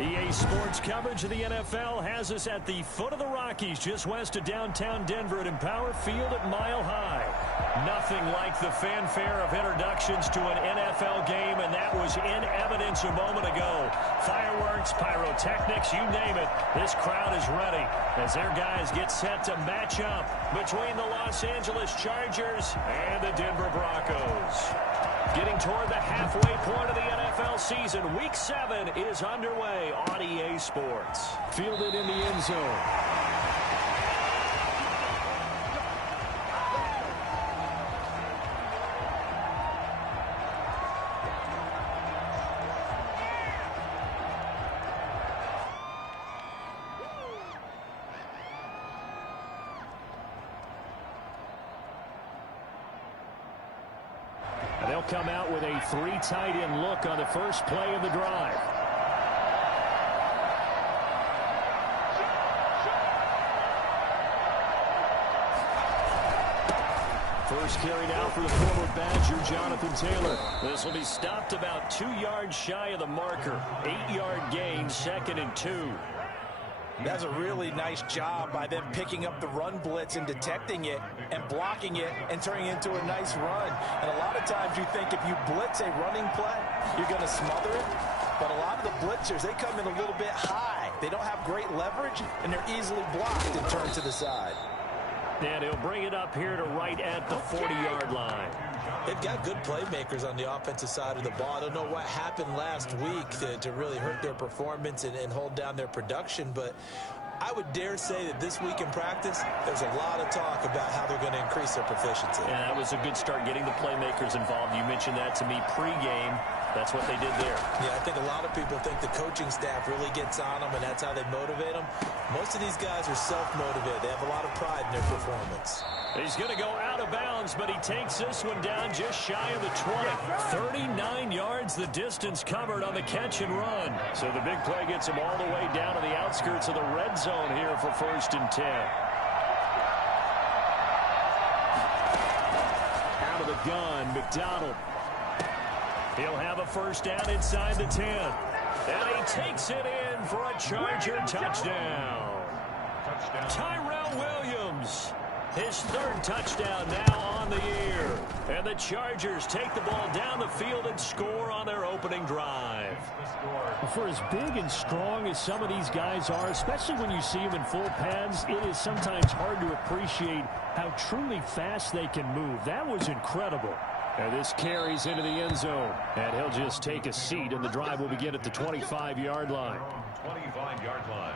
EA Sports coverage of the NFL has us at the foot of the Rockies, just west of downtown Denver at Empower Field at Mile High. Nothing like the fanfare of introductions to an NFL game, and that was in evidence a moment ago. Fireworks, pyrotechnics, you name it. This crowd is ready as their guys get set to match up between the Los Angeles Chargers and the Denver Broncos. Getting toward the halfway point of the NFL season, Week 7 is underway on EA Sports. Fielded in the end zone. They'll come out with a 3 tight end look on the first play of the drive. First carry now for the former Badger, Jonathan Taylor. This will be stopped about 2 yards shy of the marker. 8-yard gain, 2nd and 2. That's a really nice job by them picking up the run blitz and detecting it and blocking it and turning it into a nice run. And a lot of times you think if you blitz a running play, you're going to smother it. But a lot of the blitzers, they come in a little bit high. They don't have great leverage, and they're easily blocked and turned to the side. And he'll bring it up here to right at the 40-yard line. They've got good playmakers on the offensive side of the ball. I don't know what happened last week to really hurt their performance and hold down their production, but I would dare say that this week in practice, there's a lot of talk about how they're going to increase their proficiency. And that was a good start getting the playmakers involved. You mentioned that to me pregame. That's what they did there. Yeah, I think a lot of people think the coaching staff really gets on them, and that's how they motivate them. Most of these guys are self-motivated. They have a lot of pride in their performance. He's going to go out of bounds, but he takes this one down just shy of the 20. 39 yards the distance covered on the catch and run. So the big play gets him all the way down to the outskirts of the red zone here for 1st and 10. Out of the gun, McDonald. He'll have a first down inside the 10. And he takes it in for a Charger touchdown. Tyrell Williams. His 3rd touchdown now on the year. And the Chargers take the ball down the field and score on their opening drive. For as big and strong as some of these guys are, especially when you see them in full pads, it is sometimes hard to appreciate how truly fast they can move. That was incredible. And this carries into the end zone. And he'll just take a seat, and the drive will begin at the 25-yard line. 25-yard line.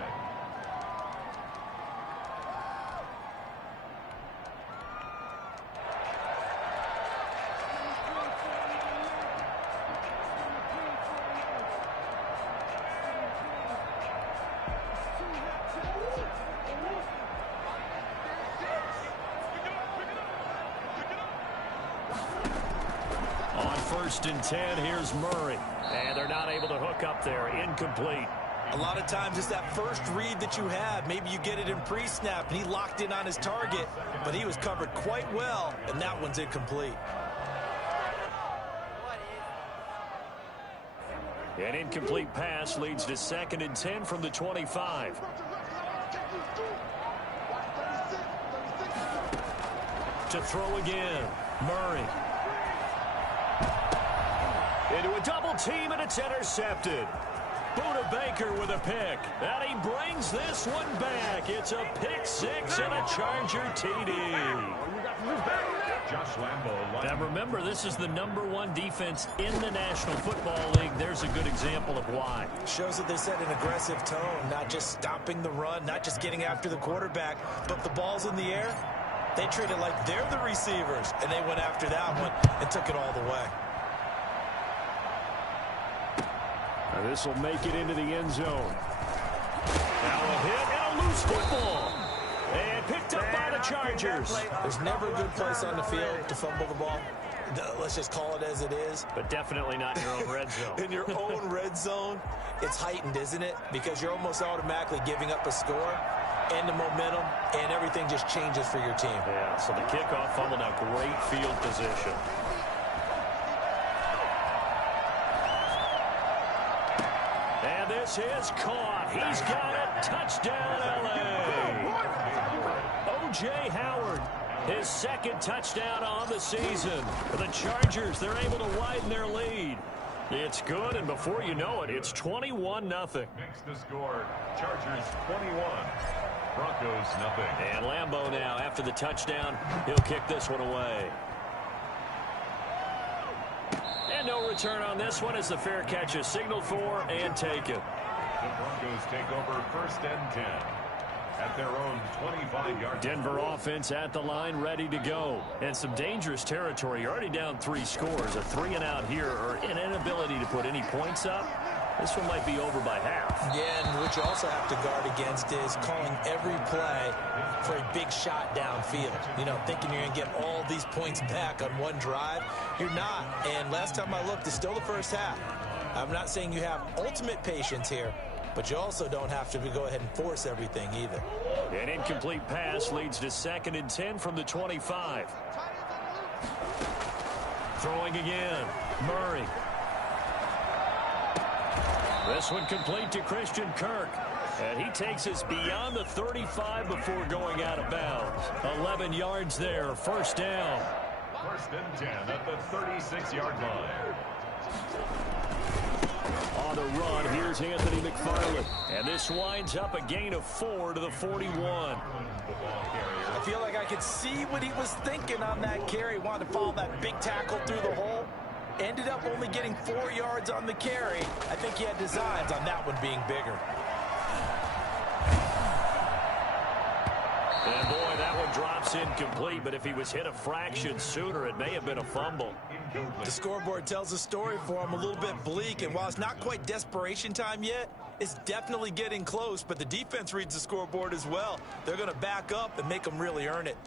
On 1st and 10, here's Murray. And they're not able to hook up there. Incomplete. A lot of times it's that first read that you have. Maybe you get it in pre-snap, and he locked in on his target, but he was covered quite well, and that one's incomplete. An incomplete pass leads to 2nd and 10 from the 25. To throw again, Murray. Into a double team, and it's intercepted. Buda Baker with a pick. And he brings this one back. It's a pick 6 and a Charger TD. Now remember, this is the #1 defense in the National Football League. There's a good example of why. Shows that they set an aggressive tone, not just stopping the run, not just getting after the quarterback, but the ball's in the air. They treat it like they're the receivers, and they went after that one and took it all the way. Now this will make it into the end zone. Now a hit and a loose football. And picked up by the Chargers. There's never a good place on the field to fumble the ball. Let's just call it as it is. But definitely not in your own red zone. In your own red zone, it's heightened, isn't it? Because you're almost automatically giving up a score and the momentum, and everything just changes for your team. Yeah, so the kickoff fumble, now great field position. This is caught. He's got it. Touchdown, L.A. O.J. Howard, his second touchdown on the season. For the Chargers, they're able to widen their lead. It's good, and before you know it, it's 21-0. Makes the score. Chargers 21. Broncos nothing. And Lambeau now, after the touchdown, he'll kick this one away. And no return on this one as the fair catch is signaled for and taken. The Broncos take over 1st and 10 at their own 25-yard. Denver offense at the line, ready to go. And some dangerous territory. You're already down 3 scores. A 3-and-out here, or an inability to put any points up. This one might be over by half. Yeah, and what you also have to guard against is calling every play for a big shot downfield. You know, thinking you're going to get all these points back on one drive. You're not. And last time I looked, it's still the first half. I'm not saying you have ultimate patience here, but you also don't have to go ahead and force everything either. An incomplete pass leads to 2nd and 10 from the 25. Throwing again. Murray. This one complete to Christian Kirk. And he takes us beyond the 35 before going out of bounds. 11 yards there. 1st down. 1st and 10 at the 36-yard line. On the run, here's Anthony McFarland. And this winds up a gain of 4 to the 41. I feel like I could see what he was thinking on that carry. Wanted to follow that big tackle through the hole. Ended up only getting 4 yards on the carry. I think he had designs on that one being bigger. And boy, that one drops incomplete, but if he was hit a fraction sooner, it may have been a fumble. The scoreboard tells a story for him, a little bit bleak, and while it's not quite desperation time yet, it's definitely getting close, but the defense reads the scoreboard as well. They're going to back up and make them really earn it.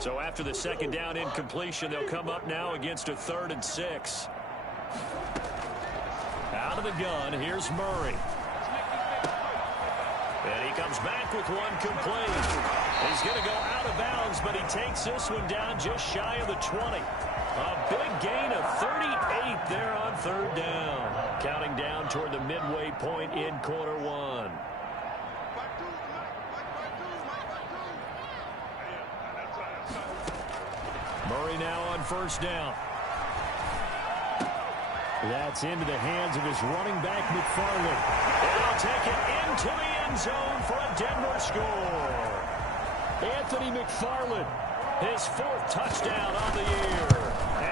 So after the 2nd down incompletion, they'll come up now against a 3rd and 6. Out of the gun, here's Murray. And he comes back with one complete. He's going to go out of bounds, but he takes this one down just shy of the 20. A big gain of 38 there on 3rd down. Counting down toward the midway point in quarter 1. Murray now on 1st down. That's into the hands of his running back, McFarland. And he'll take it into the end zone for a Denver score. Anthony McFarland, his 4th touchdown on the year.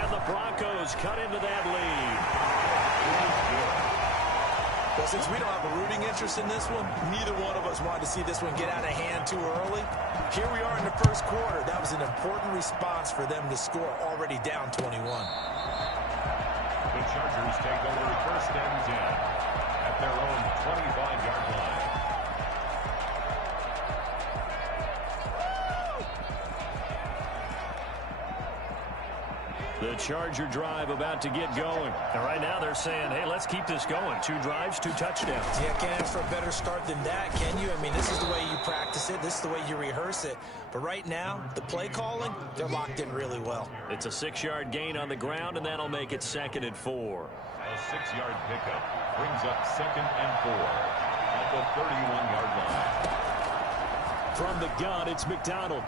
And the Broncos cut into that lead. Well, since we don't have a rooting interest in this one, neither one of us wanted to see this one get out of hand too early. Here we are in the 1st quarter. That was an important response for them to score already down 21. The Chargers take over 1st and 10 at their own 25-yard line. The Charger drive about to get going. And right now they're saying, hey, let's keep this going. 2 drives, 2 touchdowns. Yeah, can't ask for a better start than that, can you? I mean, this is the way you practice it. This is the way you rehearse it. But right now, the play calling, they're locked in really well. It's a 6-yard gain on the ground, and that'll make it 2nd and 4. A 6-yard pickup brings up 2nd and 4 at the 31-yard line. From the gun, it's McDonald.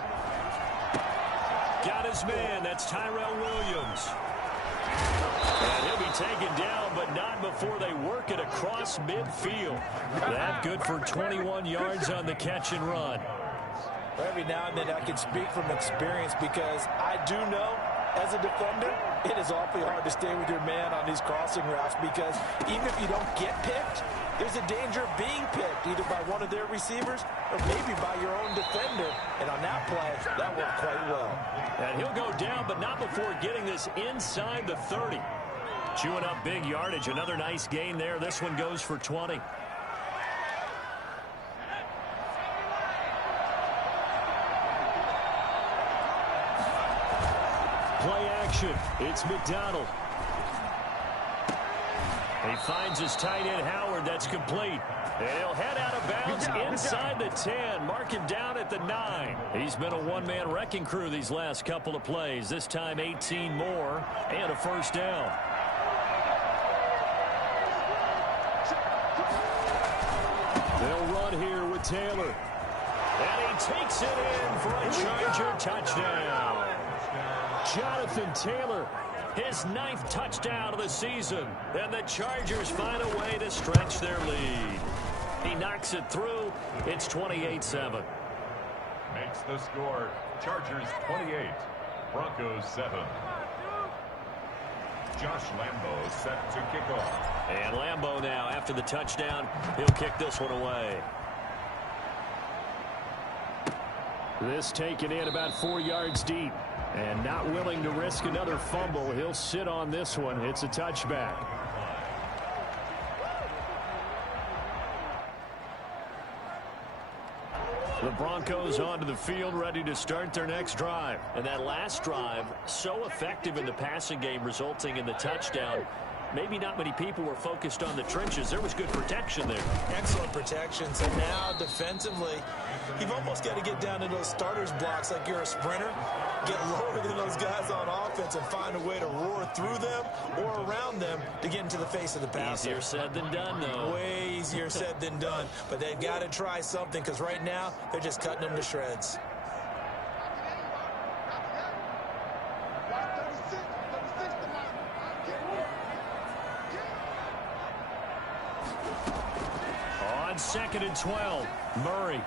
Got his man. That's Tyrell Williams. And he'll be taken down, but not before they work it across midfield. That good for 21 yards on the catch and run. Every now and then I can speak from experience because I do know as a defender, it is awfully hard to stay with your man on these crossing routes because even if you don't get picked, there's a danger of being picked either by one of their receivers or maybe by your own defender. And on that play, that worked quite well. And he'll go down, but not before getting this inside the 30. Chewing up big yardage. Another nice gain there. This one goes for 20. Play action. It's McDonald. He finds his tight end, Howard. That's complete. And he'll head out of bounds inside the 10. Mark him down at the 9. He's been a one-man wrecking crew these last couple of plays. This time 18 more and a 1st down. it here with Taylor. And he takes it in for a Charger touchdown. Jonathan Taylor, his 9th touchdown of the season. And the Chargers find a way to stretch their lead. He knocks it through. It's 28-7. Makes the score. Chargers 28, Broncos 7. Josh Lambo set to kick off. And Lambo now, after the touchdown, he'll kick this one away. This taken in about 4 yards deep. And not willing to risk another fumble. He'll sit on this one. It's a touchback. The Broncos onto the field, ready to start their next drive. And that last drive, so effective in the passing game, resulting in the touchdown. Maybe not many people were focused on the trenches. There was good protection there. Excellent protection. So now defensively, you've almost got to get down into those starters blocks like you're a sprinter. Get lower than those guys on offense and find a way to roar through them or around them to get into the face of the passer. Easier said than done, though. Way easier said than done. But they've got to try something because right now they're just cutting them to shreds. On 2nd and 12, Murray.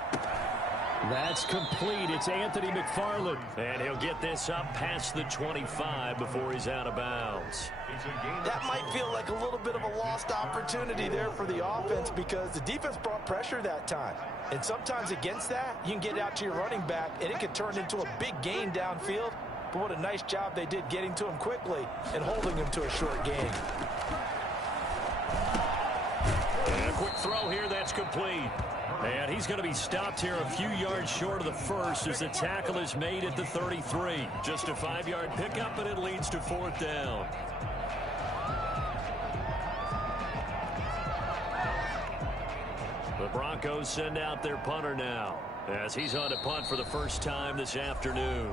That's complete. It's Anthony McFarland. And he'll get this up past the 25 before he's out of bounds. That might feel like a little bit of a lost opportunity there for the offense because the defense brought pressure that time. And sometimes against that, you can get it out to your running back, and it can turn into a big gain downfield. But what a nice job they did getting to him quickly and holding him to a short gain. And a quick throw here, that's complete. And he's going to be stopped here a few yards short of the first as the tackle is made at the 33. Just a 5-yard pickup, and it leads to 4th down. The Broncos send out their punter now as he's on to punt for the first time this afternoon.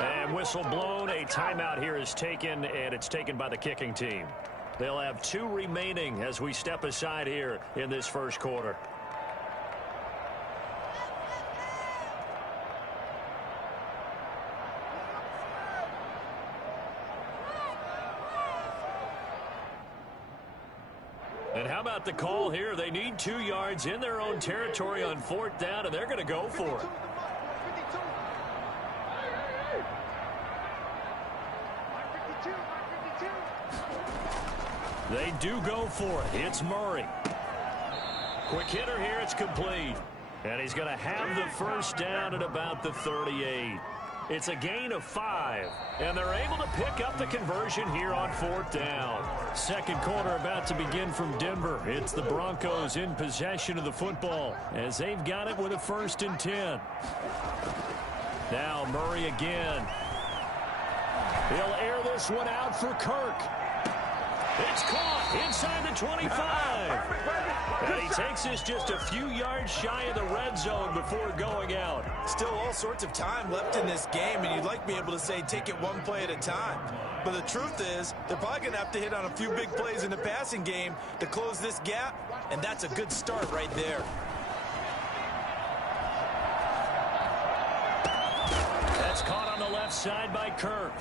And whistle blown, a timeout here is taken, and it's taken by the kicking team. They'll have 2 remaining as we step aside here in this first quarter. And how about the call here? They need 2 yards in their own territory on 4th down, and they're going to go for it. They do go for it. It's Murray. Quick hitter here. It's complete. And he's going to have the first down at about the 38. It's a gain of 5. And they're able to pick up the conversion here on 4th down. Second quarter about to begin from Denver. It's the Broncos in possession of the football as they've got it with a 1st and 10. Now Murray again. He'll air this one out for Kirk. It's caught inside the 25. And he takes this just a few yards shy of the red zone before going out. Still all sorts of time left in this game, and you'd like to be able to say take it one play at a time. But the truth is, they're probably going to have to hit on a few big plays in the passing game to close this gap, and that's a good start right there. That's caught on the left side by Kirk.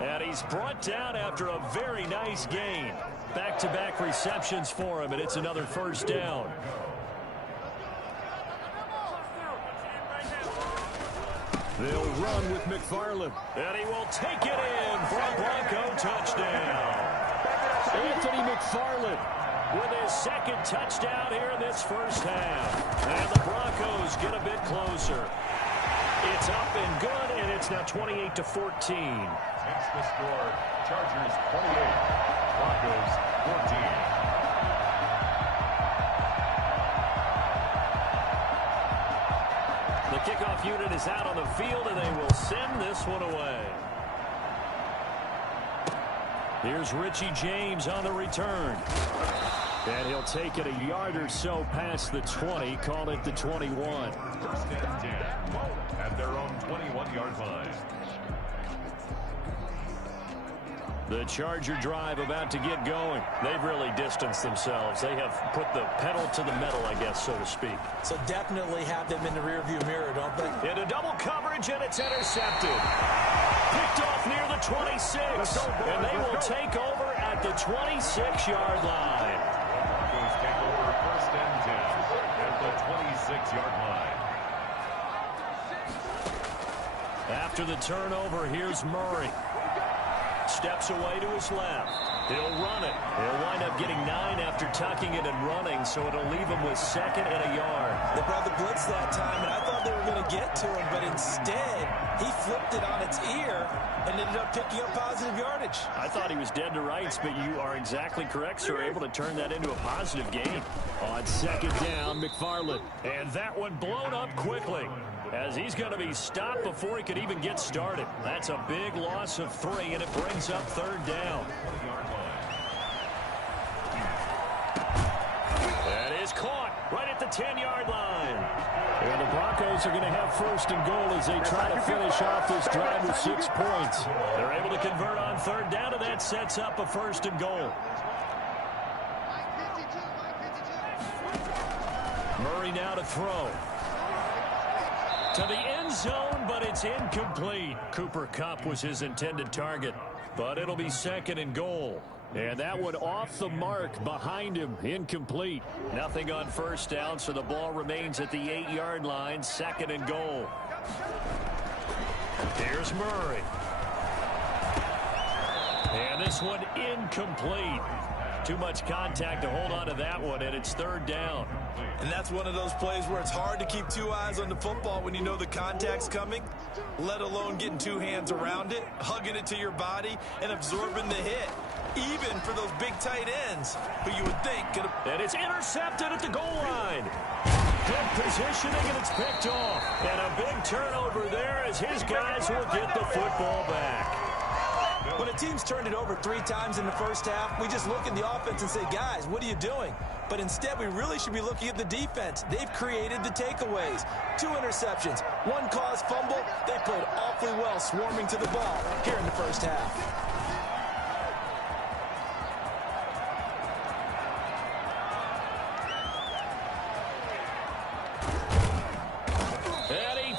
And he's brought down after a very nice gain. Back-to-back receptions for him, and it's another 1st down. They'll run with McFarland. And he will take it in for a Bronco touchdown. Anthony McFarland with his 2nd touchdown here in this first half. And the Broncos get a bit closer. It's up and good, and it's now 28-14. Makes the score. Chargers 28, Broncos 14. The kickoff unit is out on the field, and they will send this one away. Here's Richie James on the return. And he'll take it a yard or so past the 20, call it the 21. 1st and 10 at their own 21-yard line. The Charger drive about to get going. They've really distanced themselves. They have put the pedal to the metal, I guess, so to speak. So definitely have them in the rearview mirror, don't they? Into double coverage, and it's intercepted. Picked off near the 26. And they will take over at the 26-yard line. Broncos take over first and 10 at the 26-yard line. After the turnover, here's Murray. Steps away to his left. He'll run it. He'll wind up getting 9 after tucking it and running, so it'll leave him with 2nd and a yard. They brought the blitz that time, and I thought they were going to get to him, but instead, he flipped it on its ear and ended up picking up positive yardage. I thought he was dead to rights, but you are exactly correct, sir. Able to turn that into a positive gain. On 2nd down, McFarland. And that one blown up quickly, as he's going to be stopped before he could even get started. That's a big loss of 3, and it brings up 3rd down. That is caught right at the 10-yard line. And the Broncos are going to have 1st and goal as they try to finish off this drive with 6 points. They're able to convert on 3rd down, and that sets up a 1st and goal. Murray now to throw. To the end zone, but it's incomplete. Cooper Kupp was his intended target, but it'll be 2nd and goal. And that one off the mark behind him, incomplete. Nothing on 1st down, so the ball remains at the 8-yard line, 2nd and goal. Here's Murray. And this one incomplete. Too much contact to hold on to that one, and it's 3rd down. And that's one of those plays where it's hard to keep 2 eyes on the football when you know the contact's coming, let alone getting 2 hands around it, hugging it to your body, and absorbing the hit, even for those big tight ends who you would think could have... And it's intercepted at the goal line. Good positioning, and it's picked off. And a big turnover there as his guys will get the football back. When a team's turned it over 3 times in the first half, we just look at the offense and say, guys, what are you doing? But instead, we really should be looking at the defense. They've created the takeaways. 2 interceptions, 1 caused fumble. They played awfully well swarming to the ball here in the first half.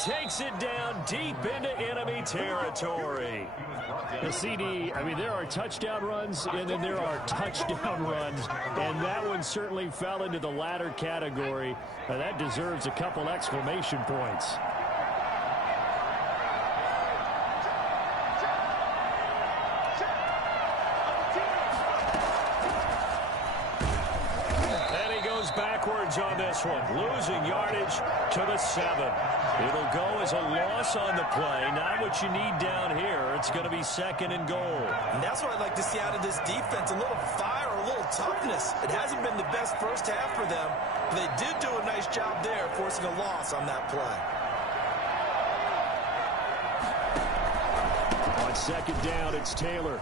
Takes it down deep into enemy territory. The CD, I mean, there are touchdown runs, and then there are touchdown runs, and that one certainly fell into the latter category. That deserves a couple exclamation points. And he goes backwards on this one, losing yardage to the 7. It'll go as a loss on the play. Not what you need down here. It's going to be 2nd and goal. And that's what I'd like to see out of this defense. A little fire, a little toughness. It hasn't been the best first half for them. They did do a nice job there, forcing a loss on that play. On 2nd down, it's Taylor.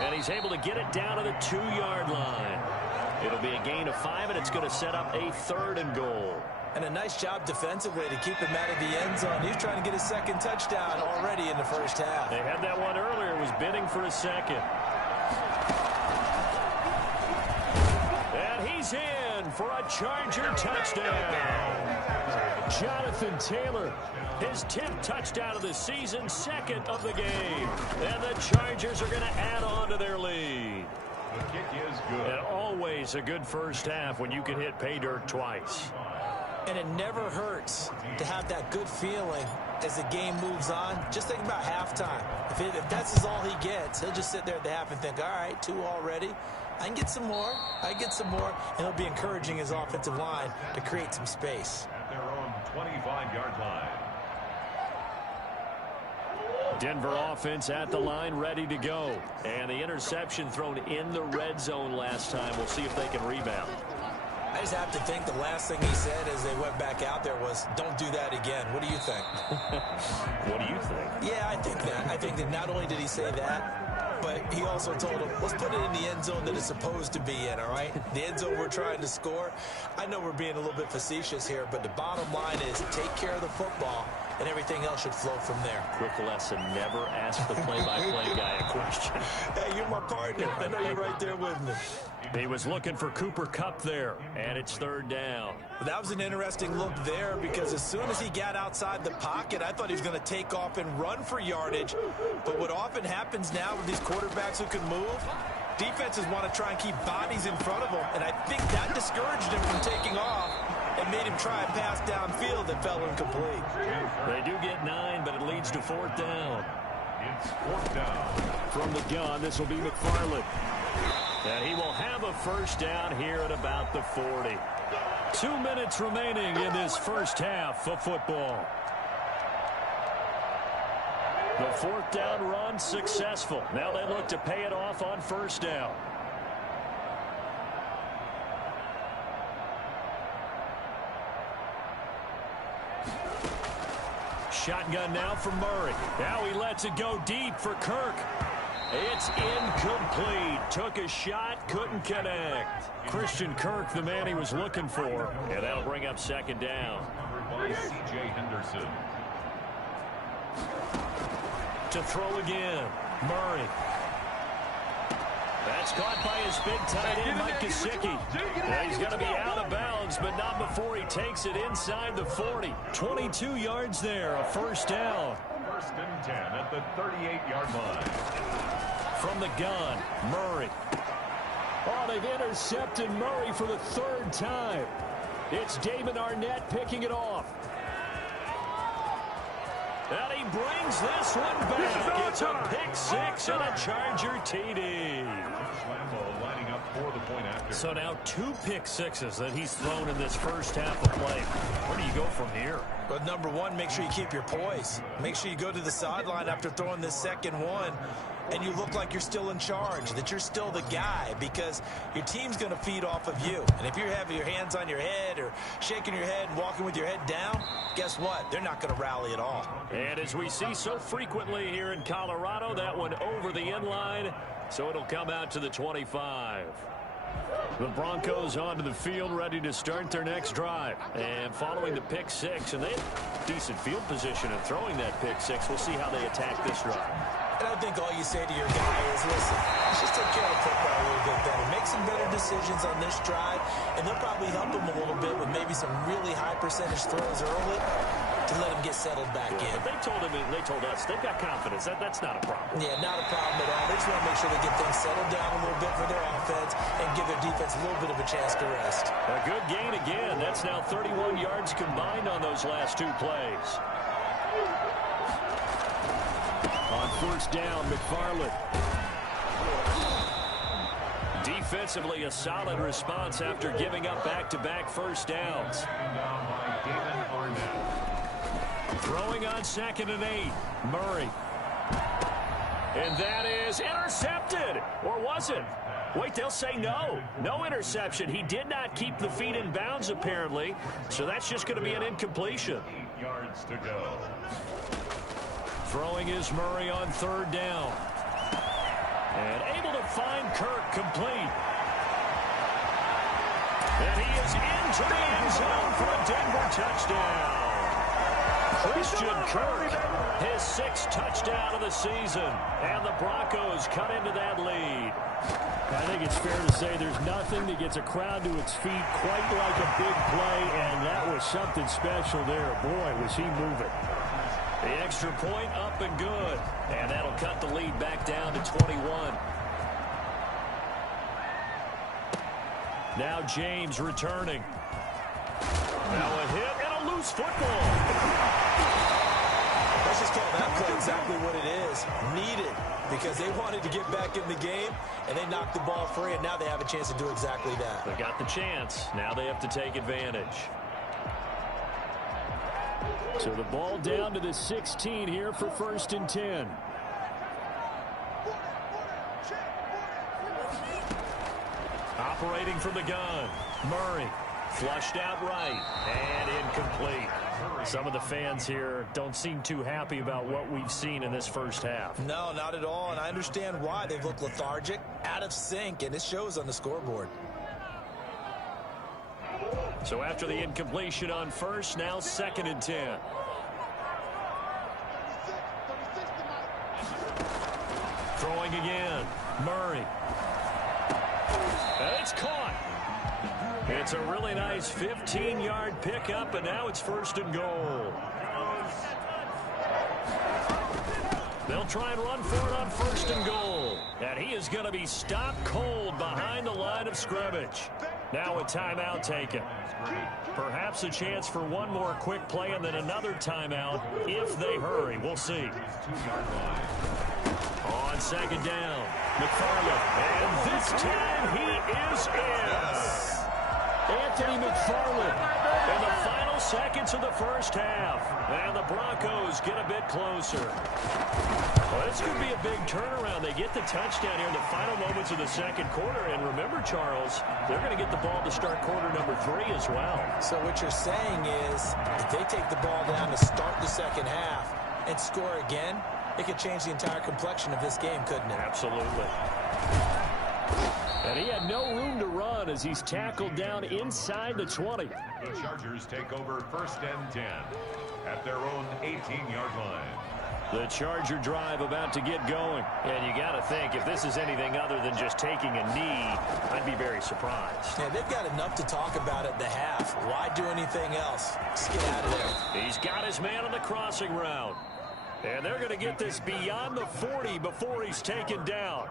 And he's able to get it down to the 2-yard line. It'll be a gain of 5, and it's going to set up a 3rd and goal. And a nice job defensively to keep him out of the end zone. He's trying to get his 2nd touchdown already in the first half. They had that one earlier. Was bidding for a 2nd. And he's in for a Charger touchdown. Jonathan Taylor, his 10th touchdown of the season, 2nd of the game. And the Chargers are going to add on to their lead. The kick is good. And always a good first half when you can hit pay dirt twice. And it never hurts to have that good feeling as the game moves on. Just think about halftime. If that's all he gets, he'll just sit there at the half and think, all right, 2 already. I can get some more. I get some more. And he'll be encouraging his offensive line to create some space. At their own 25-yard line. Denver offense at the line, ready to go. And the interception thrown in the red zone last time. We'll see if they can rebound. I just have to think the last thing he said as they went back out there was, don't do that again. What do you think? What do you think? Yeah, I think that. I think that not only did he say that, but he also told him, let's put it in the end zone that it's supposed to be in, all right? The end zone we're trying to score. I know we're being a little bit facetious here, but the bottom line is take care of the football and everything else should flow from there. Quick lesson, never ask the play-by-play guy a question. Hey, you're my partner. I know you're right there with me. He was looking for Cooper Kupp there, and it's third down. That was an interesting look there because as soon as he got outside the pocket, I thought he was going to take off and run for yardage. But what often happens now with these quarterbacks who can move, defenses want to try and keep bodies in front of them, and I think that discouraged him from taking off and made him try and pass downfield that fell incomplete. They do get 9, but it leads to fourth down. It's fourth down. From the gun, this will be McFarland. And he will have a first down here at about the 40. 2 minutes remaining in this first half of football. The fourth down run successful. Now they look to pay it off on first down. Shotgun now for Murray. Now he lets it go deep for Kirk. It's incomplete. Took a shot, couldn't connect. Christian Kirk, the man he was looking for. And that'll bring up second down. By C.J. Henderson. To throw again. Murray. That's caught by his big tight end, Mike Gesicki. Now he's going to be out of bounds, but not before he takes it inside the 40. 22 yards there, a first down. First and 10 at the 38-yard line. From the gun, Murray. Oh, they've intercepted Murray for the third time. It's David Arnett picking it off. And he brings this one back. It's a pick six and a Charger TD. Lambeau lining up for the point after. So now 2 pick sixes that he's thrown in this first half of play. Where do you go from here? But number one, make sure you keep your poise. Make sure you go to the sideline after throwing this second one, and you look like you're still in charge, that you're still the guy, because your team's going to feed off of you. And if you're having your hands on your head or shaking your head and walking with your head down, guess what? They're not going to rally at all. And as we see so frequently here in Colorado, that one over the end line, so it'll come out to the 25. The Broncos onto the field, ready to start their next drive. And following the pick six, and they have decent field position in throwing that pick six. We'll see how they attack this drive. And I think all you say to your guy is, listen, let's just take care of the football a little bit better. Make some better decisions on this drive, and they'll probably help him a little bit with maybe some really high percentage throws early to let him get settled back in. But they told us they've got confidence. That's not a problem. Yeah, not a problem at all. They just want to make sure they get things settled down a little bit for their offense and give their defense a little bit of a chance to rest. A good gain again. That's now 31 yards combined on those last 2 plays. On first down, McFarland. Defensively, a solid response after giving up back-to-back first downs. Down by David Arnett. Throwing on 2nd and 8, Murray. And that is intercepted. Or was it? Wait, they'll say no. No interception. He did not keep the feet in bounds, apparently. So that's just going to be an incompletion. 8 yards to go. Throwing is Murray on 3rd down. And able to find Kirk complete. And he is into the end zone for a Denver touchdown. Christian Kirk, his 6th touchdown of the season. And the Broncos cut into that lead. I think it's fair to say there's nothing that gets a crowd to its feet quite like a big play, and that was something special there. Boy, was he moving. The extra point up and good. And that'll cut the lead back down to 21. Now James returning. Now a hit and a loose football. Let's just call that play exactly what it is. Needed, because they wanted to get back in the game, and they knocked the ball free, and now they have a chance to do exactly that. They got the chance. Now they have to take advantage. So the ball down to the 16 here for 1st and 10. Operating from the gun, Murray. Flushed out right and incomplete. Some of the fans here don't seem too happy about what we've seen in this first half. No, not at all, and I understand why. They've looked lethargic, out of sync, and it shows on the scoreboard. So after the incompletion on first, now 2nd and 10. Throwing again. Murray. And it's caught. It's a really nice 15-yard pickup, and now it's 1st and goal. They'll try and run for it on 1st and goal. And he is going to be stopped cold behind the line of scrimmage. Now a timeout taken. Perhaps a chance for one more quick play and then another timeout if they hurry. We'll see. On 2nd down, McFarland. And this time he is in. Anthony McFarland in the final seconds of the 1st half. And the Broncos get a bit closer. Well, this could be a big turnaround. They get the touchdown here in the final moments of the 2nd quarter. And remember, Charles, they're going to get the ball to start quarter number 3 as well. So what you're saying is if they take the ball down to start the 2nd half and score again, it could change the entire complexion of this game, couldn't it? Absolutely. And he had no room to run as he's tackled down inside the 20. The Chargers take over 1st and 10 at their own 18-yard line. The Charger drive about to get going. And you got to think, if this is anything other than just taking a knee, I'd be very surprised. Yeah, they've got enough to talk about at the half. Why do anything else? Just get out of there. He's got his man on the crossing route. And they're going to get this beyond the 40 before he's taken down.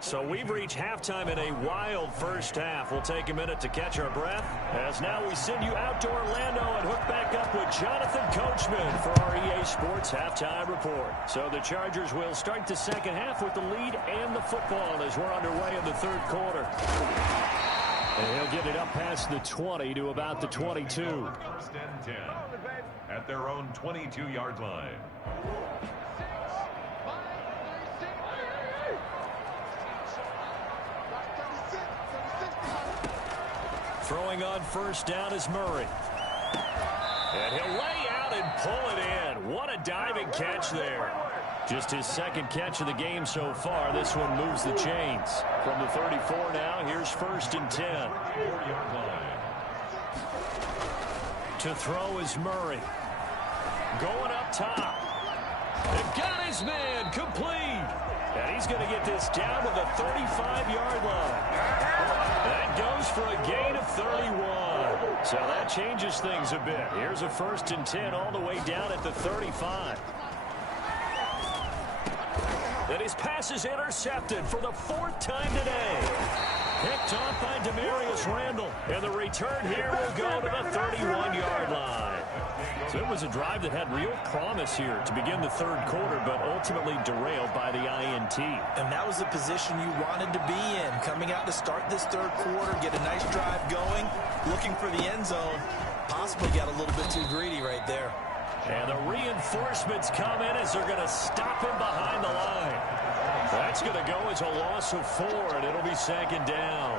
So we've reached halftime in a wild 1st half. We'll take a minute to catch our breath as now we send you out to Orlando and hook back up with Jonathan Coachman for our EA Sports Halftime Report. So the Chargers will start the 2nd half with the lead and the football as we're underway in the 3rd quarter. And he'll get it up past the 20 to about the 22. 1st and 10 at their own 22-yard line. Throwing on 1st down is Murray. And he'll lay out and pull it in. What a diving catch there. Just his 2nd catch of the game so far. This one moves the chains. From the 34 now, here's 1st and 10. 4-yard line. To throw is Murray. Going up top. And got his man complete. And he's going to get this down to the 35-yard line. That goes for a gain of 31. So that changes things a bit. Here's a 1st and 10 all the way down at the 35. And his pass is intercepted for the 4th time today. Picked off by Demarius Randall. And the return here will go to the 31-yard line. So it was a drive that had real promise here to begin the 3rd quarter, but ultimately derailed by the INT. And that was the position you wanted to be in. Coming out to start this 3rd quarter, get a nice drive going, looking for the end zone. Possibly got a little bit too greedy right there. And the reinforcements come in as they're going to stop him behind the line. That's going to go as a loss of 4, and it'll be 2nd down.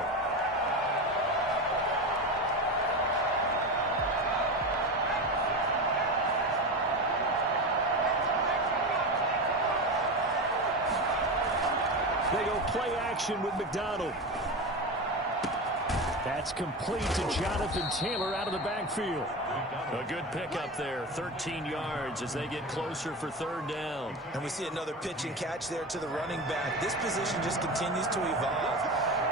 They go play action with McDonald. That's complete to Jonathan Taylor out of the backfield. A good pickup there, 13 yards as they get closer for 3rd down. And we see another pitch and catch there to the running back. This position just continues to evolve.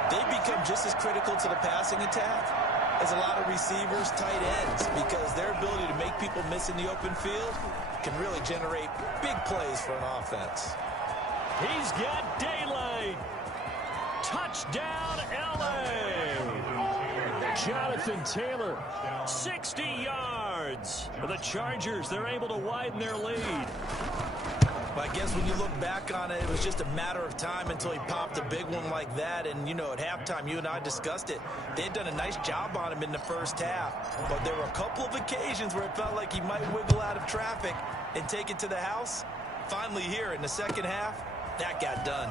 They become just as critical to the passing attack as a lot of receivers, tight ends, because their ability to make people miss in the open field can really generate big plays for an offense. He's got daylight. Touchdown, L.A. Jonathan Taylor, 60 yards. For the Chargers, they're able to widen their lead. But I guess when you look back on it, it was just a matter of time until he popped a big one like that. And, you know, at halftime, you and I discussed it. They had done a nice job on him in the 1st half. But there were a couple of occasions where it felt like he might wiggle out of traffic and take it to the house. Finally here in the 2nd half, that got done.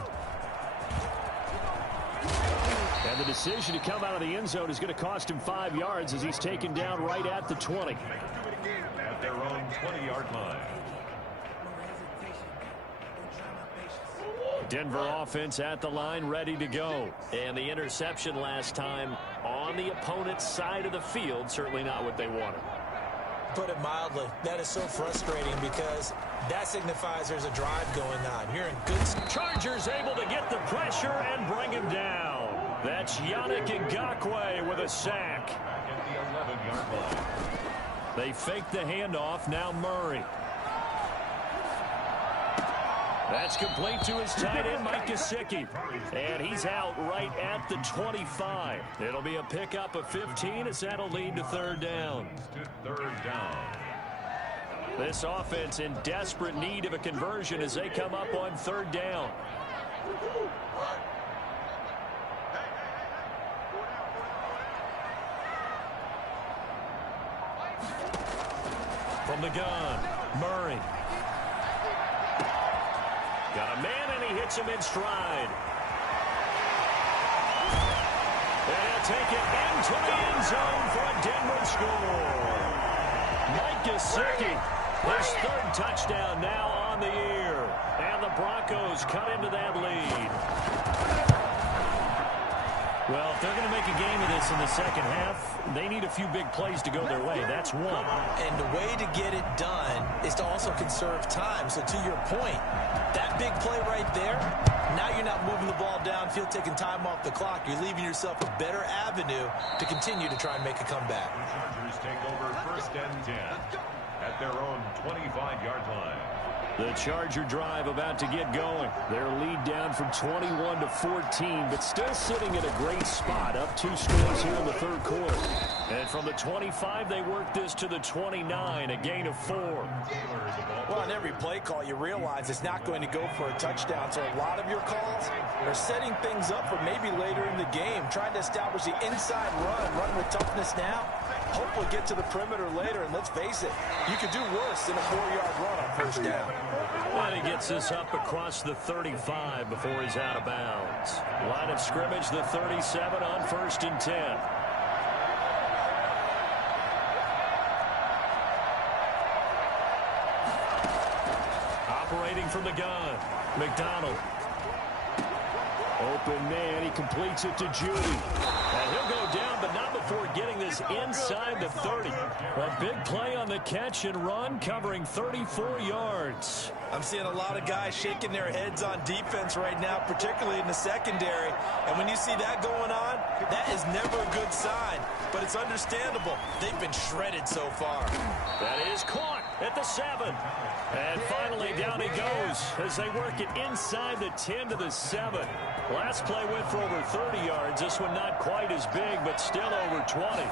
And the decision to come out of the end zone is going to cost him 5 yards as he's taken down right at the 20. At their own 20-yard line. Denver offense at the line, ready to go. And the interception last time on the opponent's side of the field, certainly not what they wanted. Put it mildly, that is so frustrating because that signifies there's a drive going on. You're in good... Chargers able to get the pressure and bring him down. That's Yannick Ngakoue with a sack. Back at the 11-yard line. They fake the handoff. Now Murray. That's complete to his tight end, Mike Gesicki. And he's out right at the 25. It'll be a pickup of 15 as that'll lead to third down. Third down. This offense in desperate need of a conversion as they come up on third down. From the gun, Murray. Got a man, and he hits him in stride. And he'll take it into the end zone for a Denver score. Mike Gesicki, his third touchdown now on the year. And the Broncos cut into that lead. Well, if they're going to make a game of this in the second half, they need a few big plays to go their way. That's one. And the way to get it done is to also conserve time. So to your point, that big play right there, now you're not moving the ball downfield, taking time off the clock. You're leaving yourself a better avenue to continue to try and make a comeback. The Chargers take over first and 10 at their own 25-yard line. The Charger drive about to get going. Their lead down from 21 to 14, but still sitting in a great spot, up 2 scores here in the third quarter. And from the 25, they work this to the 29, a gain of 4. Well, on every play call, you realize it's not going to go for a touchdown. So a lot of your calls are setting things up for maybe later in the game, trying to establish the inside run with toughness now. Hopefully get to the perimeter later, and let's face it, you could do worse than a 4-yard run on first down. And he gets this up across the 35 before he's out of bounds. Line of scrimmage, the 37 on first and 10. Operating from the gun, McDonald. Open man, he completes it to Judy. And he'll go down, but not before getting this inside the 30. A big play on the catch and run, covering 34 yards. I'm seeing a lot of guys shaking their heads on defense right now, particularly in the secondary. And when you see that going on, that is never a good sign. But it's understandable. They've been shredded so far. That is caught at the 7. And finally down he goes as they work it inside the 10 to the 7. Last play went for over 30 yards. This one not quite as big, but still over 20.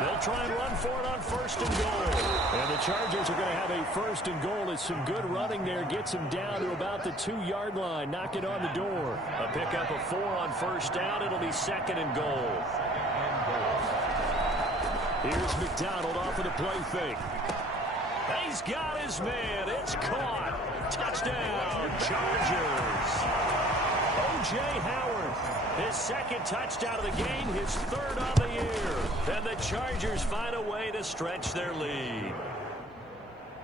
They'll try and run for it on first and goal. And the Chargers are going to have a first and goal. It's some good running there. Gets him down to about the 2-yard line. Knock it on the door. A pickup of 4 on first down. It'll be second and goal. Here's McDonald off of the play fake. He's got his man. It's caught. Touchdown, Chargers. O.J. Howard, his second touchdown of the game, his third on the year. And the Chargers find a way to stretch their lead.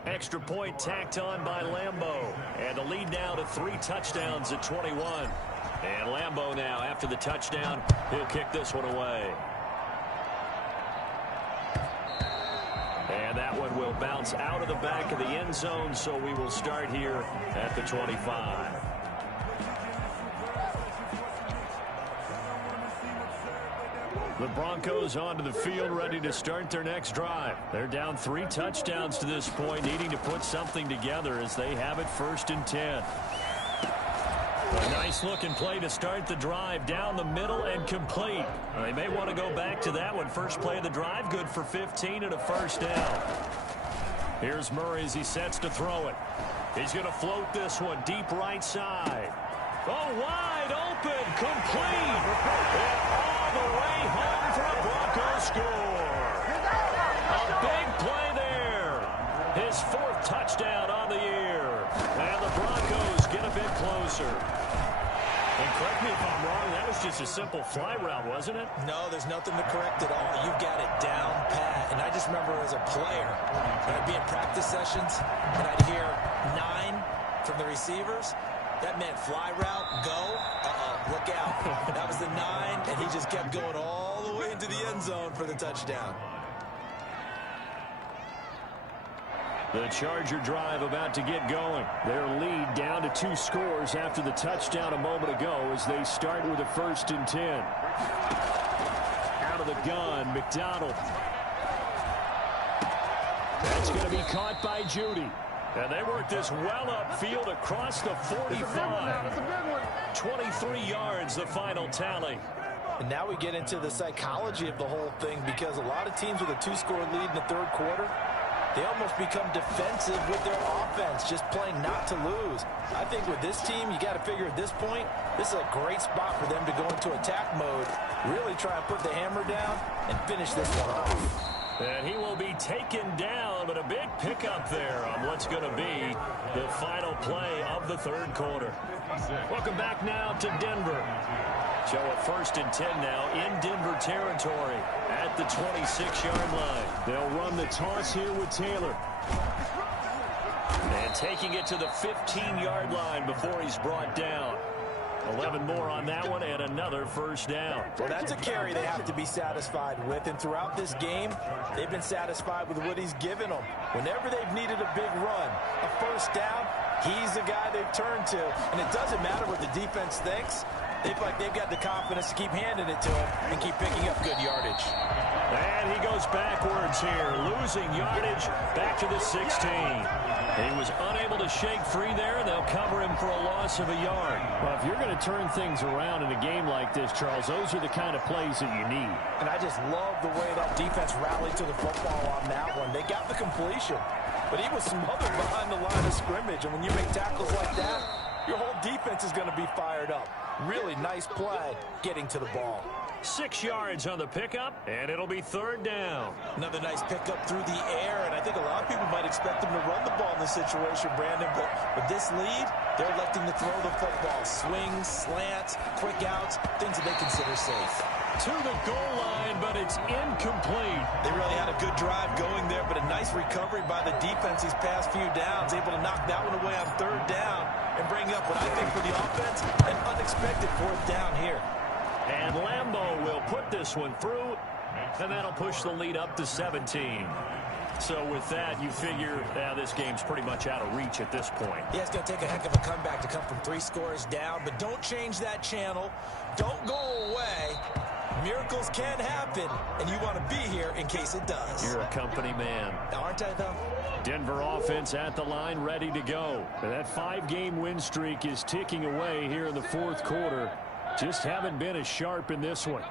Extra point tacked on by Lambeau. And the lead now to 3 touchdowns at 21. And Lambeau now, after the touchdown, he'll kick this one away. And that one will bounce out of the back of the end zone, so we will start here at the 25. The Broncos onto the field, ready to start their next drive. They're down 3 touchdowns to this point, needing to put something together as they have it first and 10. A nice-looking play to start the drive down the middle and complete. They may want to go back to that one. First play of the drive, good for 15 and a first down. Here's Murray as he sets to throw it. He's going to float this one deep right side. Oh, wide open, complete. And all the way home for a Broncos score. A big play there. His 4th touchdown on the year. And the Broncos get a bit closer. And correct me if I'm wrong, that was just a simple fly route, wasn't it? No, there's nothing to correct at all. You've got it down pat. And I just remember as a player, when I'd be in practice sessions, and I'd hear 9 from the receivers. That meant fly route, go. Look out. That was the 9, and he just kept going all the way into the end zone for the touchdown. The Charger drive about to get going. Their lead down to 2 scores after the touchdown a moment ago as they start with a 1st and 10. Out of the gun, McDonald. That's going to be caught by Judy. And they work this well upfield across the 45. 23 yards, the final tally. And now we get into the psychology of the whole thing, because a lot of teams with a 2-score lead in the 3rd quarter, they almost become defensive with their offense, just playing not to lose. I think with this team, you got to figure at this point, this is a great spot for them to go into attack mode, really try and put the hammer down and finish this one off. And he will be taken down, but a big pickup there on what's going to be the final play of the 3rd quarter. Welcome back now to Denver. So a 1st and 10 now in Denver territory at the 26-yard line. They'll run the toss here with Taylor. And taking it to the 15-yard line before he's brought down. 11 more on that one and another 1st down. Well, that's a carry they have to be satisfied with. And throughout this game, they've been satisfied with what he's given them. Whenever they've needed a big run, a 1st down, he's the guy they've turned to. And it doesn't matter what the defense thinks. They feel like they've got the confidence to keep handing it to him and keep picking up good yardage. And he goes backwards here, losing yardage back to the 16. He was unable to shake free there, and they'll cover him for a loss of a yard. Well, if you're going to turn things around in a game like this, Charles, those are the kind of plays that you need. And I just love the way that defense rallied to the football on that one. They got the completion, but he was smothered behind the line of scrimmage. And when you make tackles like that, your whole defense is going to be fired up. Really nice play getting to the ball. 6 yards on the pickup, and it'll be 3rd down. Another nice pickup through the air, and I think a lot of people might expect them to run the ball in this situation, Brandon, but with this lead, they're electing to throw the football. Swings, slants, quick outs, things that they consider safe. To the goal line, but it's incomplete. They really had a good drive going there, but a nice recovery by the defense these past few downs, able to knock that one away on 3rd down and bring up what I think for the offense, an unexpected 4th down here. And Lambeau will put this one through, and that'll push the lead up to 17. So with that, you figure this game's pretty much out of reach at this point. Yeah, it's going to take a heck of a comeback to come from 3 scores down, but don't change that channel. Don't go away. Miracles can happen, and you want to be here in case it does. You're a company man. Aren't I, though? Denver offense at the line, ready to go. And that 5-game win streak is ticking away here in the 4th quarter. Just haven't been as sharp in this one.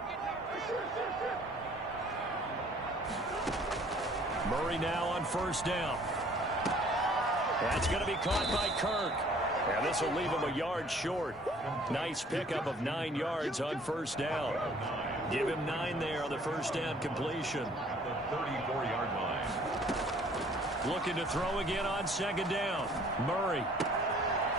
Murray now on 1st down. That's going to be caught by Kirk. And this will leave him a yard short. Nice pickup of 9 yards on 1st down. Give him 9 there on the 1st down completion. The 34-yard line. Looking to throw again on 2nd down. Murray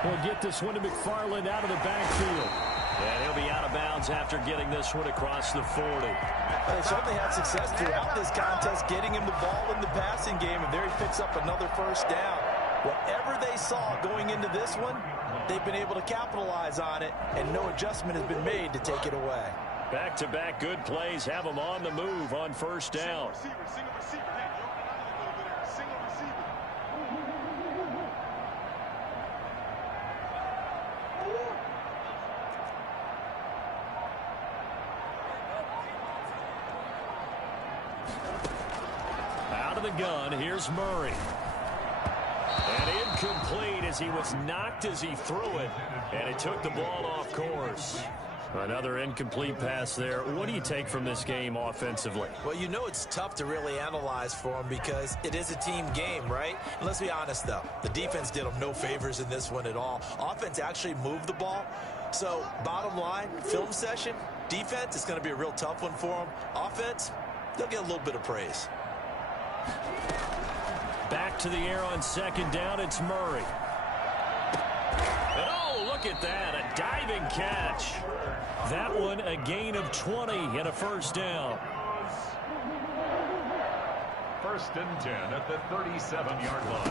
will get this one to McFarland out of the backfield. And he'll be out of bounds after getting this one across the 40. They certainly had success throughout this contest, getting him the ball in the passing game, and there he picks up another 1st down. Whatever they saw going into this one, they've been able to capitalize on it, and no adjustment has been made to take it away. Back-to-back good plays have them on the move on 1st down. Out of the gun, here's Murray. And incomplete as he was knocked as he threw it, and it took the ball off course. Another incomplete pass there. What do you take from this game offensively? Well, you know it's tough to really analyze for them because it is a team game, right? And let's be honest, though. The defense did them no favors in this one at all. Offense actually moved the ball. So, bottom line, film session, defense is going to be a real tough one for them. Offense, they'll get a little bit of praise. Back to the air on 2nd down, it's Murray. And oh, look at that, a diving catch. That one a gain of 20 and a 1st down. 1st and 10 at the 37-yard line.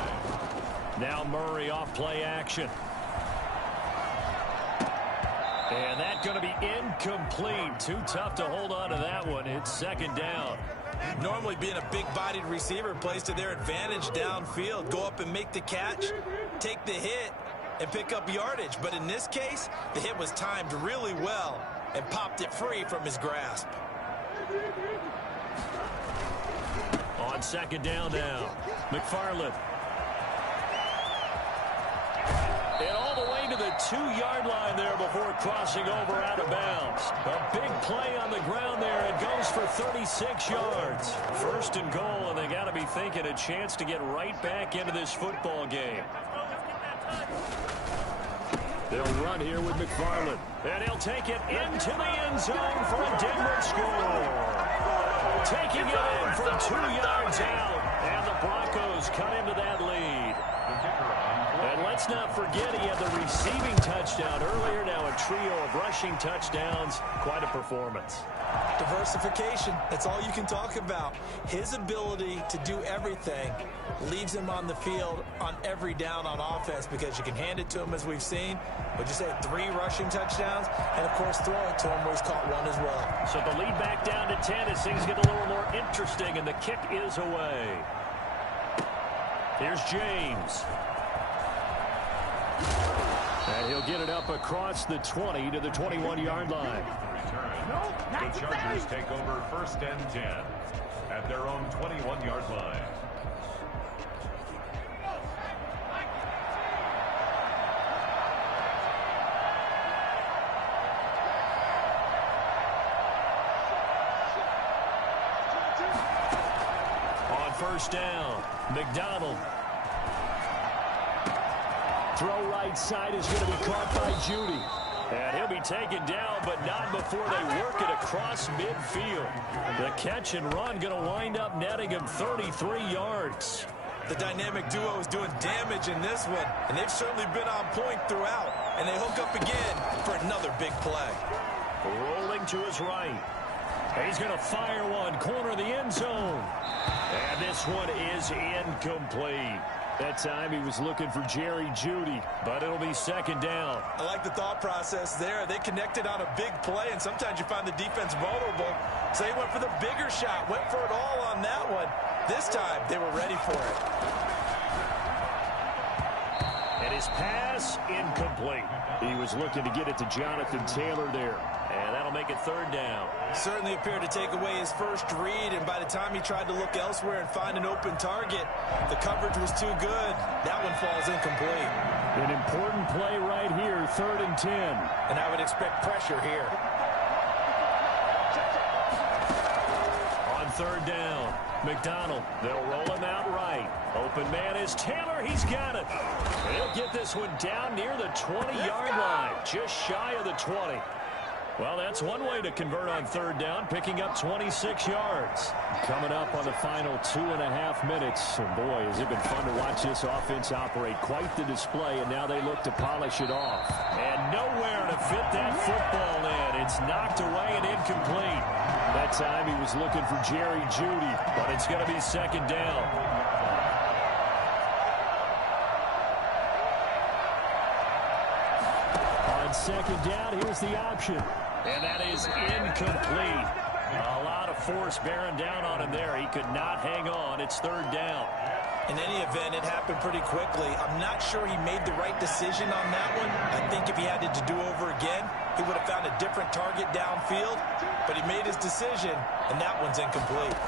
Now Murray off play action. And that's going to be incomplete. Too tough to hold on to that one. It's 2nd down. Normally being a big-bodied receiver plays to their advantage downfield. Go up and make the catch, take the hit, and pick up yardage. But in this case, the hit was timed really well and popped it free from his grasp. On second down now, McFarland. And all the way to the 2-yard line there before crossing over out of bounds. A big play on the ground there. It goes for 36 yards. First and goal, and they got to be thinking a chance to get right back into this football game. They'll run here with McFarland. And he'll take it into the end zone for a Denver score. Taking it in from 2 yards out. And the Broncos cut into that lead. And let's not forget he had the receiving touchdown earlier. Now a trio of rushing touchdowns. Quite a performance. Diversification, that's all you can talk about. His ability to do everything leaves him on the field on every down on offense because you can hand it to him as we've seen. Would you say 3 rushing touchdowns? And, of course, throw it to him where he's caught 1 as well. So the lead back down to 10 as things get a little more interesting, and the kick is away. Here's James. And he'll get it up across the 20 to the 21-yard line. The Chargers take over first and 10 at their own 21-yard line. On first down, McDonald. Throw right side is going to be caught by Judy. And he'll be taken down, but not before they work it across midfield. The catch and run going to wind up netting him 33 yards. The dynamic duo is doing damage in this one, and they've certainly been on point throughout. And they hook up again for another big play. Rolling to his right. He's going to fire one, corner of the end zone. And this one is incomplete. That time he was looking for Jerry Jeudy, but it'll be second down. I like the thought process there. They connected on a big play, and sometimes you find the defense vulnerable. So they went for the bigger shot, went for it all on that one. This time, they were ready for it. And his pass, incomplete. He was looking to get it to Jonathan Taylor there. And that'll make it third down. Certainly appeared to take away his first read, and by the time he tried to look elsewhere and find an open target, the coverage was too good. That one falls incomplete. An important play right here, 3rd and 10. And I would expect pressure here. On third down, McDonald. They'll roll him out right. Open man is Taylor. He's got it. And he'll get this one down near the 20-yard line, just shy of the 20. Well, that's one way to convert on third down, picking up 26 yards. Coming up on the final 2.5 minutes. And boy, has it been fun to watch this offense operate. Quite the display, and now they look to polish it off. And nowhere to fit that football in. It's knocked away and incomplete. That time he was looking for Jerry Jeudy, but it's going to be second down. On second down, here's the option. And that is incomplete. A lot of force bearing down on him there. He could not hang on. It's third down. In any event, it happened pretty quickly. I'm not sure he made the right decision on that one. I think if he had it to do over again, he would have found a different target downfield. But he made his decision, and that one's incomplete.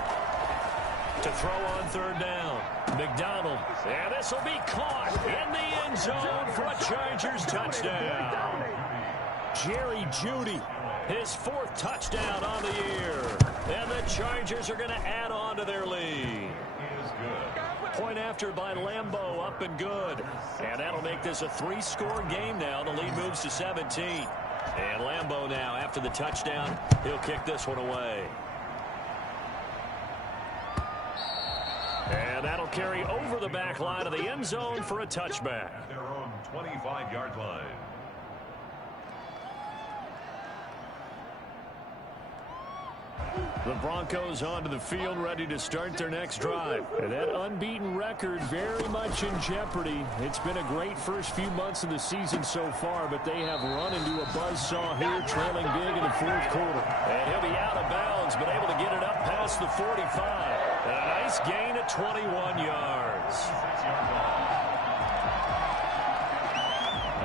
To throw on third down, McDonald. And this will be caught in the end zone for a Chargers touchdown. Jerry Jeudy, his 4th touchdown on the year. And the Chargers are going to add on to their lead. Point after by Lambeau, up and good. And that'll make this a 3-score game now. The lead moves to 17. And Lambeau now, after the touchdown, he'll kick this one away. And that'll carry over the back line of the end zone for a touchback. Their own 25-yard line. The Broncos onto the field ready to start their next drive. And that unbeaten record very much in jeopardy. It's been a great first few months of the season so far, but they have run into a buzzsaw here, trailing big in the fourth quarter. And he'll be out of bounds, but able to get it up past the 45. And a nice gain at 21 yards.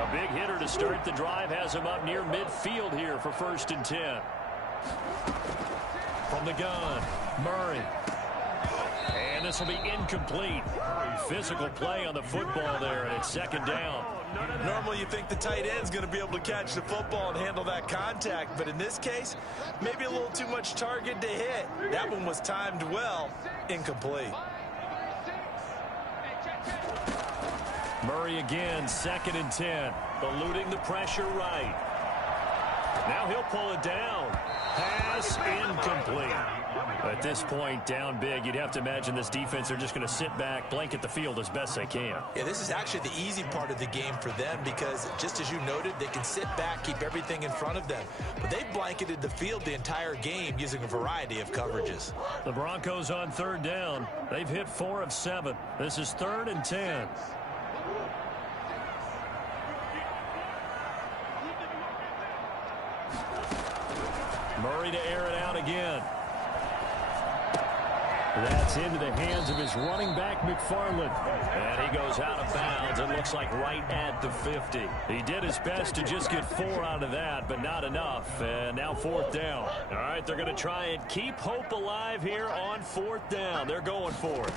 A big hitter to start the drive has him up near midfield here for 1st and 10. From the gun, Murray. And this will be incomplete. Physical play on the football there, and it's 2nd down. Normally you think the tight end's going to be able to catch the football and handle that contact, but in this case, maybe a little too much target to hit. That one was timed well, incomplete. Murray again, 2nd and 10. Eluding the pressure right. Now he'll pull it down. Pass incomplete. At this point, down big, you'd have to imagine this defense are just going to sit back, blanket the field as best they can. Yeah, this is actually the easy part of the game for them because, just as you noted, they can sit back, keep everything in front of them. But they blanketed the field the entire game using a variety of coverages. The Broncos on 3rd down. They've hit 4 of 7. This is 3rd and 10. Murray to air it out again. That's into the hands of his running back, McFarland. And he goes out of bounds. It looks like right at the 50. He did his best to just get 4 out of that, but not enough. And now 4th down. All right, they're going to try and keep hope alive here on 4th down. They're going for it.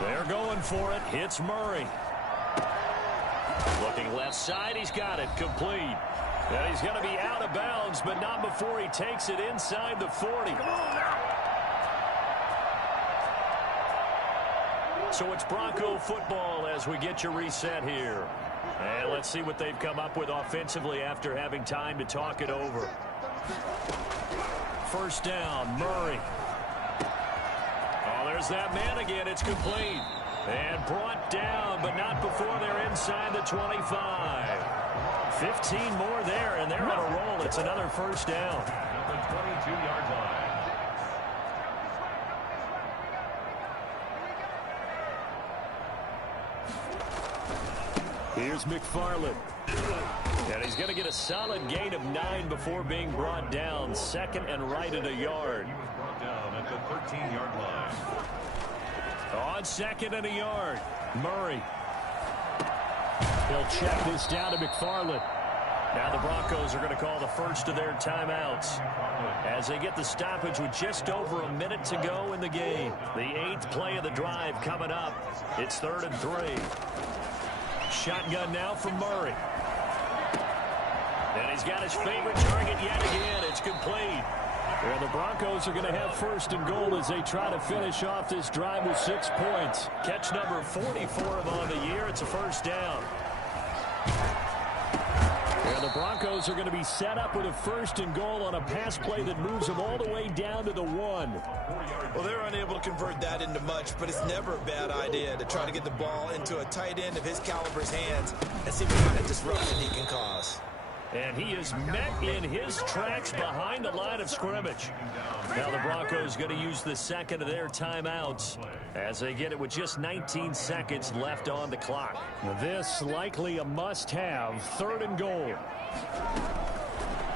They're going for it. Hits Murray. Looking left side. He's got it. Complete. And he's going to be out of bounds, but not before he takes it inside the 40. So it's Bronco football as we get you reset here. And let's see what they've come up with offensively after having time to talk it over. 1st down, Murray. Oh, there's that man again. It's complete. And brought down, but not before they're inside the 25. 15 more there, and they're on a roll. It's another 1st down. At the 22-yard line. Here's McFarland. And he's going to get a solid gain of 9 before being brought down. 2nd and right at a yard. He was brought down at the 13-yard line. On 2nd and a yard, Murray. He'll check this down to McFarland. Now the Broncos are going to call the first of their timeouts as they get the stoppage with just over a minute to go in the game. The 8th play of the drive coming up. It's 3rd and 3. Shotgun now from Murray. And he's got his favorite target yet again. It's complete. Well, the Broncos are going to have 1st and goal as they try to finish off this drive with 6 points. Catch number 44 of them on the year. It's a 1st down. And the Broncos are going to be set up with a 1st and goal on a pass play that moves them all the way down to the 1. Well, they're unable to convert that into much, but it's never a bad idea to try to get the ball into a tight end of his caliber's hands and see what kind of disruption he can cause. And he is met in his tracks behind the line of scrimmage. Now the Broncos going to use the 2nd of their timeouts as they get it with just 19 seconds left on the clock. This likely a must-have 3rd and goal.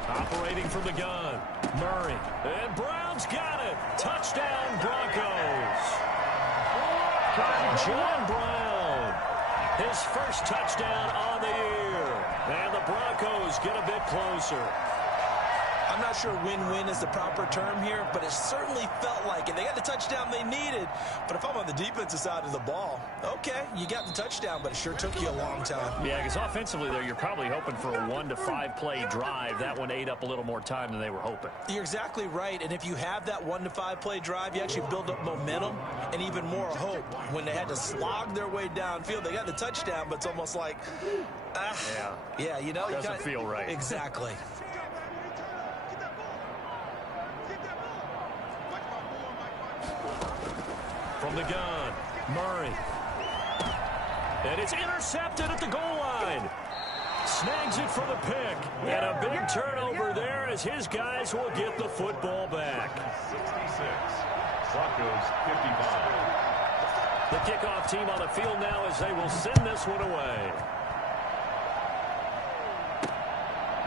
Operating from the gun, Murray. And Brown's got it. Touchdown, Broncos. John Brown. His 1st touchdown on the year. And the Broncos get a bit closer. I'm not sure win-win is the proper term here, but it certainly felt like it. They got the touchdown they needed, but if I'm on the defensive side of the ball, okay, you got the touchdown, but it sure took you a long time. Yeah, because offensively there, you're probably hoping for a 1 to 5 play drive. That one ate up a little more time than they were hoping. You're exactly right, and if you have that 1 to 5 play drive, you actually build up momentum and even more hope. When they had to slog their way downfield, they got the touchdown, but it's almost like, yeah, you know. Doesn't feel right. Exactly. From the gun, Murray. And it's intercepted at the goal line. Snags it for the pick. And a big turnover there as his guys will get the football back. 66. Broncos 55. The kickoff team on the field now as they will send this one away.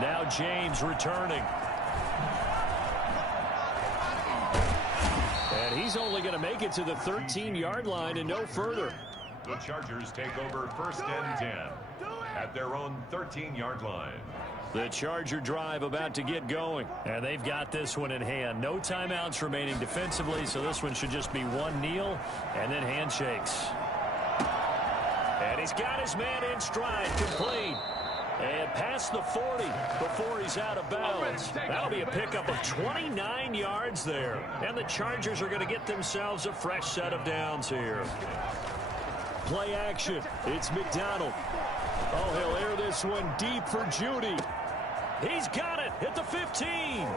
Now James returning. And he's only going to make it to the 13-yard line and no further. The Chargers take over 1st and 10 at their own 13-yard line. The Charger drive about to get going. And they've got this one in hand. No timeouts remaining defensively, so this one should just be one kneel and then handshakes. And he's got his man in stride, complete. And past the 40 before he's out of bounds. That'll be a pickup of 29 yards there. And the Chargers are going to get themselves a fresh set of downs here. Play action. It's McDonald. Oh, he'll air this one deep for Judy. He's got it at the 15.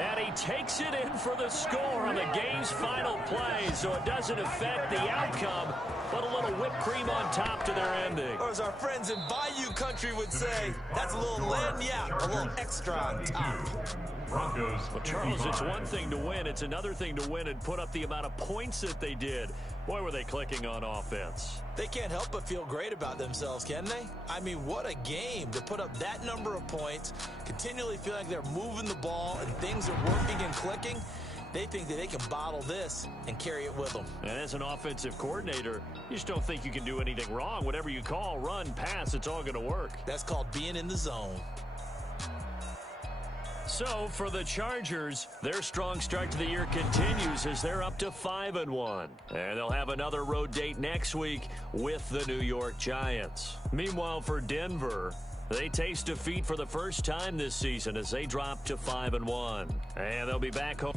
And he takes it in for the score on the game's final play, so it doesn't affect the outcome, but a little whipped cream on top to their ending. Or as our friends in Bayou Country would say, that's a little lagniappe, a little extra on top. Broncos. Well, Charles, it's one thing to win. It's another thing to win and put up the amount of points that they did. Boy, were they clicking on offense. They can't help but feel great about themselves, can they? I mean, what a game to put up that number of points, continually feel like they're moving the ball and things are working and clicking. They think that they can bottle this and carry it with them. And as an offensive coordinator, you just don't think you can do anything wrong. Whatever you call, run, pass, it's all going to work. That's called being in the zone. So for the Chargers, their strong start to the year continues as they're up to 5-1. And they'll have another road date next week with the New York Giants. Meanwhile, for Denver, they taste defeat for the first time this season as they drop to 5-1. And they'll be back home.